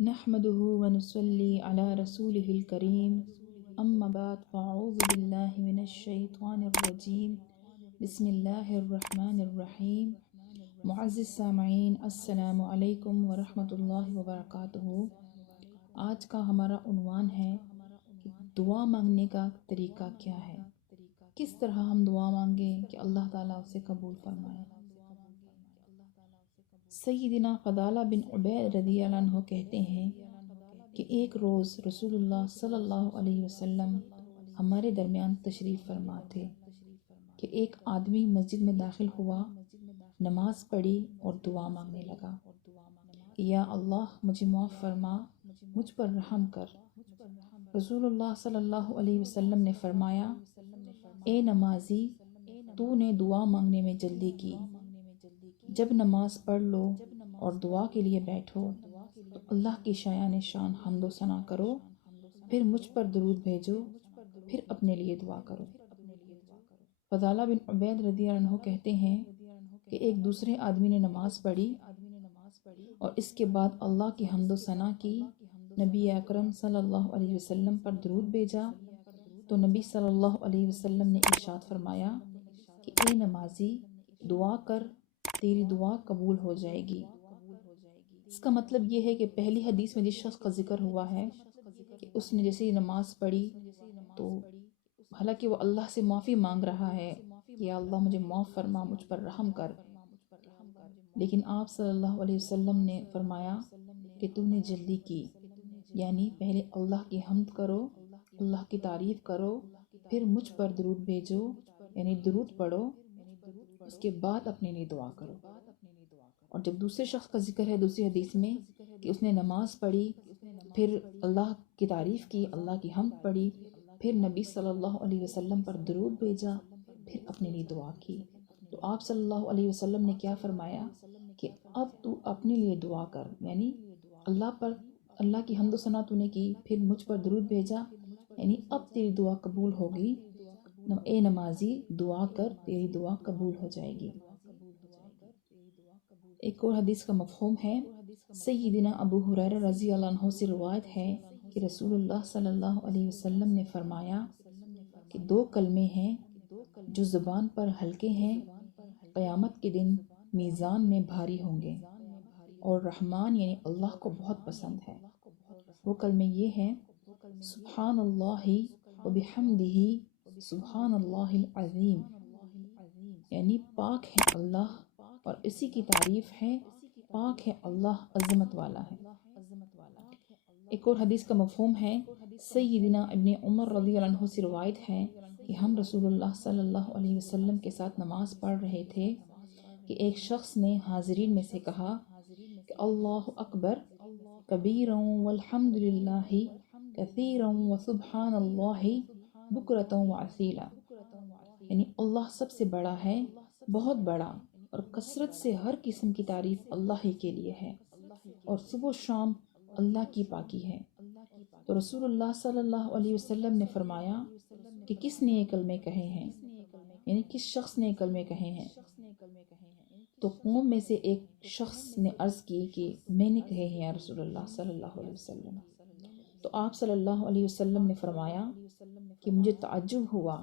نحمده ونصلي على رسوله الكريم اما بعد فاعوذ بالله من الشیطان الرجیم بسم اللہ الرحمن الرحیم۔ معزز سامعین، السلام علیکم ورحمۃ اللہ وبرکاتہ۔ آج کا ہمارا عنوان ہے کہ دعا مانگنے کا طریقہ کیا ہے، کس طرح ہم دعا مانگیں کہ اللہ تعالیٰ اسے قبول فرمائے۔ سیدنا فضالہ بن عبید رضی اللہ عنہ کہتے ہیں کہ ایک روز رسول اللہ صلی اللہ علیہ وسلم ہمارے درمیان تشریف فرما تھے کہ ایک آدمی مسجد میں داخل ہوا، نماز پڑھی اور دعا مانگنے لگا کہ یا اللہ مجھے معاف فرما، مجھ پر رحم کر۔ رسول اللہ صلی اللہ علیہ وسلم نے فرمایا، اے نمازی، تو نے دعا مانگنے میں جلدی کی، جب نماز پڑھ لو اور دعا کے لیے بیٹھو تو اللہ کی شایان شان حمد و ثنا کرو، پھر مجھ پر درود بھیجو، پھر اپنے لیے دعا کرو۔ فضالہ بن عبید رضی اللہ عنہ کہتے ہیں کہ ایک دوسرے آدمی نے نماز پڑھی اور اس کے بعد اللہ کی حمد و ثنا کی، نبی اکرم صلی اللہ علیہ وسلم پر درود بھیجا تو نبی صلی اللہ علیہ وسلم نے ارشاد فرمایا کہ اے نمازی، دعا کر، تیری دعا قبول ہو جائے گی۔ اس کا مطلب یہ ہے کہ پہلی حدیث میں جس شخص کا ذکر ہوا ہے کہ اس نے جیسے ہی نماز پڑھی تو حالانکہ وہ اللہ سے معافی مانگ رہا ہے کہ یا اللہ مجھے معاف فرما، مجھ پر رحم کر، لیکن آپ صلی اللہ علیہ وسلم نے فرمایا کہ تو نے جلدی کی، یعنی پہلے اللہ کی حمد کرو، اللہ کی تعریف کرو، پھر مجھ پر درود بھیجو، یعنی درود پڑھو، اس کے بعد اپنے لیے دعا کرو۔ اور جب دوسرے شخص کا ذکر ہے دوسری حدیث میں کہ اس نے نماز پڑھی، پھر اللہ کی تعریف کی، اللہ کی حمد پڑھی، پھر نبی صلی اللہ علیہ وسلم پر درود بھیجا، پھر اپنے لیے دعا کی، تو آپ صلی اللہ علیہ وسلم نے کیا فرمایا کہ اب تو اپنے لیے دعا کر، یعنی اللہ کی حمد و ثنا تو نے کی، پھر مجھ پر درود بھیجا، یعنی اب تیری دعا قبول ہوگی، اے نمازی دعا کر، تیری دعا قبول ہو جائے گی۔ ایک اور حدیث کا مفہوم ہے، سیدنا ابو ہریرہ رضی اللہ عنہ سے روایت ہے کہ رسول اللہ صلی اللہ علیہ وسلم نے فرمایا کہ دو کلمے ہیں جو زبان پر ہلکے ہیں، قیامت کے دن میزان میں بھاری ہوں گے اور رحمان یعنی اللہ کو بہت پسند ہے۔ وہ کلمے یہ ہیں، سبحان اللہ و بحمدہ سبحان اللہ العظیم، یعنی پاک ہے اللہ اور اسی کی تعریف ہے، پاک ہے اللہ عظمت والا ہے۔ ایک اور حدیث کا مفہوم ہے، سیدنا ابن عمر رضی اللہ عنہ سے روایت ہے کہ ہم رسول اللہ صلی اللہ علیہ وسلم کے ساتھ نماز پڑھ رہے تھے کہ ایک شخص نے حاضرین میں سے کہا کہ اللہ اکبر کبیرا والحمد للہ کثیرا وسبحان اللہ بکرۃ وعصیلا، یعنی اللہ سب سے بڑا ہے، بہت بڑا، اور کثرت سے ہر قسم کی تعریف اللہ ہی کے لیے ہے، اور صبح و شام اللہ کی پاکی ہے۔ تو رسول اللہ صلی اللہ علیہ وسلم نے فرمایا کہ کس نے یہ کلمے کہے ہیں، یعنی کس شخص نے یہ کلمے کہے ہیں؟ تو قوم میں سے ایک شخص نے عرض کی کہ میں نے کہے ہیں یا رسول اللہ صلی اللہ علیہ وسلم۔ تو آپ صلی اللہ علیہ وسلم نے فرمایا کہ مجھے تعجب ہوا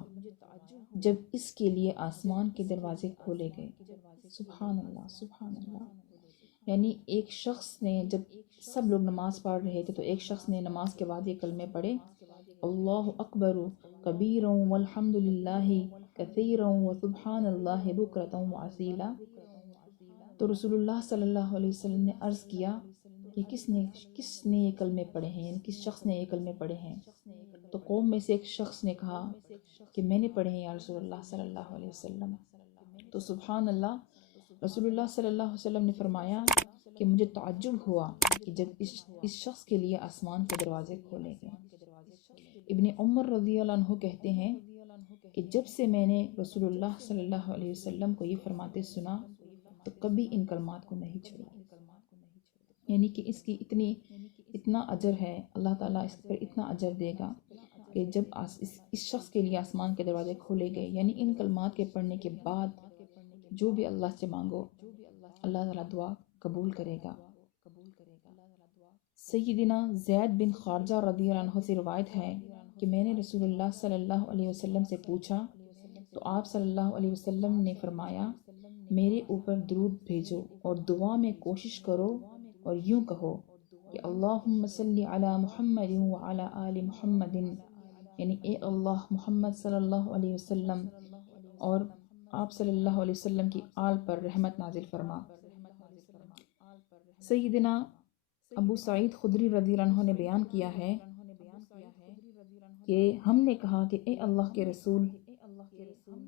جب اس کے لیے آسمان کے دروازے کھولے گئے۔ سبحان اللہ، سبحان اللہ، یعنی ایک شخص نے، جب سب لوگ نماز پڑھ رہے تھے تو ایک شخص نے نماز کے بعد یہ کلمے پڑھے، اللہ اکبر کبیرا والحمد للہ کثیرا وسبحان اللہ بکرۃ وعصیلا۔ تو رسول اللہ صلی اللہ علیہ وسلم نے عرض کیا کہ کس نے یہ کلمے پڑھے ہیں، یعنی کس شخص نے یہ کلمے پڑھے ہیں؟ تو قوم میں سے ایک شخص نے کہا کہ میں نے پڑھے ہیں یا رسول اللہ صلی اللہ علیہ وسلم۔ تو سبحان اللہ، رسول اللہ صلی اللہ علیہ وسلم نے فرمایا کہ مجھے تعجب ہوا کہ جب اس شخص کے لیے آسمان کے دروازے کھولے گئے۔ ابن عمر رضی اللہ عنہ کہتے ہیں کہ جب سے میں نے رسول اللہ صلی اللہ علیہ وسلم کو یہ فرماتے سنا تو کبھی ان کلمات کو نہیں چھوڑا، یعنی کہ اس کی اتنا اجر ہے، اللہ تعالیٰ اس پر اتنا اجر دے گا کہ جب اس شخص کے لیے آسمان کے دروازے کھولے گئے، یعنی ان کلمات کے پڑھنے کے بعد جو بھی اللہ سے مانگو اللہ تعالیٰ دعا قبول کرے گا۔ سیدنا زید بن خارجہ رضی اللہ عنہ سے روایت ہے کہ میں نے رسول اللہ صلی اللہ علیہ وسلم سے پوچھا تو آپ صلی اللہ علیہ وسلم نے فرمایا میرے اوپر درود بھیجو اور دعا میں کوشش کرو اور یوں کہو کہ اللہم صلی علی محمد وعلی آل محمد، یعنی اے اللہ محمد صلی اللہ علیہ وسلم اور آپ صلی اللہ علیہ وسلم کی آل پر رحمت نازل فرما۔ سیدنا ابو سعید خدری رضی اللہ عنہ نے بیان کیا ہے کہ ہم نے کہا کہ اے اللہ کے رسول،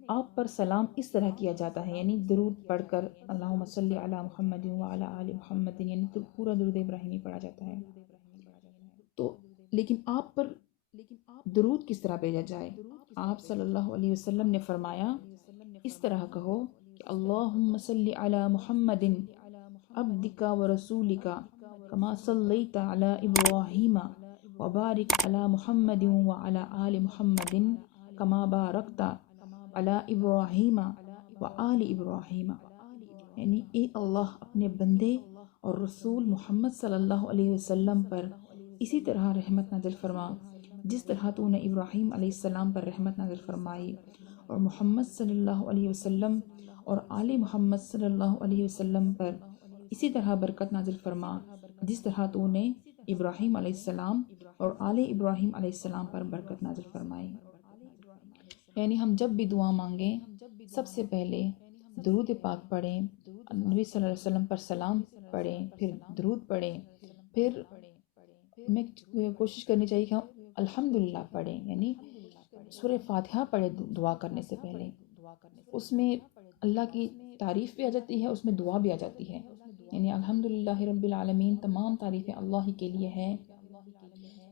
آپ پر سلام اس طرح کیا جاتا ہے، یعنی درود پڑھ کر اللہم صلی علی محمد وعلی آل محمد، یعنی تو پورا درود ابراہیمی پڑھا جاتا ہے، تو لیکن آپ پر درود کس طرح بھیجا جائے؟ آپ صلی اللہ علیہ وسلم نے فرمایا اس طرح کہو کہ اللہم صلی علی محمد عبدک ورسولک کما صلیت علی ابراہیم وبارک علی محمد وعلی آل محمد کما بارکت علی ابراہیم وآل ابراہیم، یعنی اے اللہ اپنے بندے اور رسول محمد صلی اللہ علیہ وسلم پر اسی طرح رحمت نازل فرما جس طرح تو نے ابراہیم علیہ السلام پر رحمت نازل فرمائی، اور محمد صلی اللہ علیہ وسلم اور آل محمد صلی اللہ علیہ وسلم پر اسی طرح برکت نازل فرما جس طرح تو نے ابراہیم علیہ السلام اور آل ابراہیم علیہ السلام پر برکت نازل فرمائی۔ یعنی ہم جب بھی دعا مانگیں سب سے پہلے درود پاک پڑھیں، نبی صلی اللہ علیہ وسلم پر سلام پڑھیں، پھر درود پڑھیں، پھر ہمیں کوشش کرنی چاہیے کہ ہم الحمدللہ پڑھیں، یعنی سورہ فاتحہ پڑھیں دعا کرنے سے پہلے، اس میں اللہ کی تعریف بھی آ جاتی ہے، اس میں دعا بھی آ جاتی ہے، یعنی الحمدللہ رب العالمین، تمام تعریفیں اللہ ہی کے لیے ہے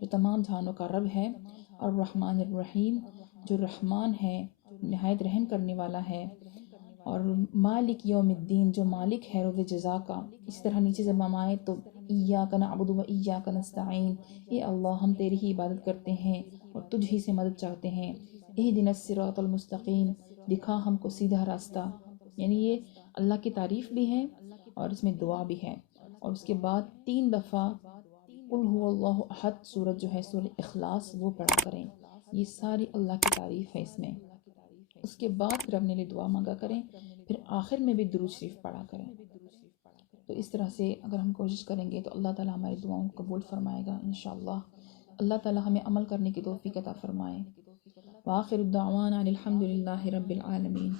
جو تمام جہانوں کا رب ہے، اور الرحمن الرحیم جو رحمان ہے، نہایت رحم کرنے والا ہے، اور مالک یوم الدین جو مالک ہے روز جزا کا۔ اسی طرح نیچے جب ہم آئے تو ایاک نعبد و ایاک نستعین، اے اللہ ہم تیری ہی عبادت کرتے ہیں اور تجھ ہی سے مدد چاہتے ہیں، اہدنا الصراط المستقیم، دکھا ہم کو سیدھا راستہ، یعنی یہ اللہ کی تعریف بھی ہے اور اس میں دعا بھی ہے۔ اور اس کے بعد 3 دفعہ قل هو اللہ احد سورت جو ہے سورہ اخلاص وہ پڑھا کریں، یہ ساری اللہ کی تعریف ہے اس میں۔ اس کے بعد پھر اپنے لیے دعا مانگا کریں، پھر آخر میں بھی درود شریف پڑھا کریں۔ تو اس طرح سے اگر ہم کوشش کریں گے تو اللہ تعالیٰ ہماری دعاؤں کو قبول فرمائے گا انشاءاللہ۔ اللہ تعالیٰ ہمیں عمل کرنے کی توفیق عطا فرمائے۔ وآخر الدعوانا الحمد للہ رب العالمین۔